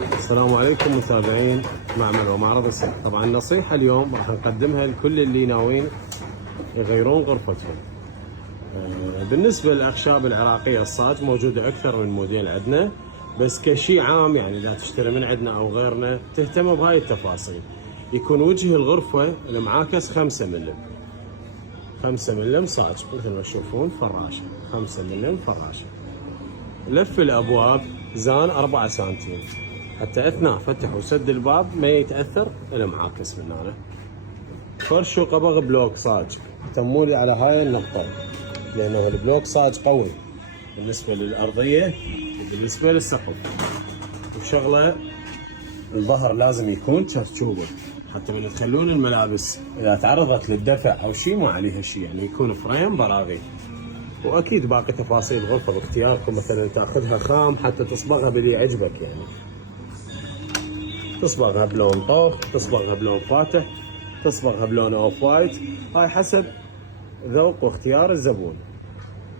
السلام عليكم متابعين معمل ومعرض السيف. طبعا النصيحة اليوم راح نقدمها لكل اللي ناويين يغيرون غرفتهم. بالنسبة للأخشاب العراقية الصاج موجودة أكثر من موديل عندنا، بس كشيء عام يعني إذا تشتري من عندنا أو غيرنا تهتم بهاي التفاصيل. يكون وجه الغرفة المعاكس 5 ملم، 5 ملم صاج مثل ما تشوفون، فراشة 5 ملم فراشة. لف الأبواب زان 4 سنتيم حتى اثناء فتح وسد الباب ما يتاثر المعاكس من هنا. فرش وقبغ بلوك صاج، اهتموا على هاي النقطه لانه البلوك صاج قوي بالنسبه للارضيه وبالنسبه للسقف. وشغله الظهر لازم يكون شرشوبه حتى من تخلون الملابس اذا تعرضت للدفع او شيء ما عليها شيء، يعني يكون فريم براغي. واكيد باقي تفاصيل الغرفه باختياركم، مثلا تاخذها خام حتى تصبغها باللي يعجبك، يعني تصبغها بلون طوف، تصبغها بلون فاتح، تصبغها بلون اوف وايت، هاي حسب ذوق واختيار الزبون.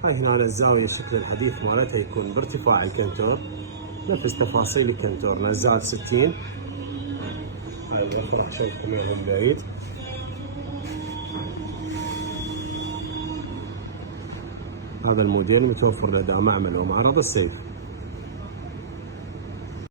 هاي هنا الزاويه الشكل الحديث مالتها يكون بارتفاع الكنتور نفس تفاصيل الكنتور، نزال 60. هاي الغرفه راح اشوفكم اياها من بعيد. هذا الموديل متوفر لدى معمل ومعرض السيف.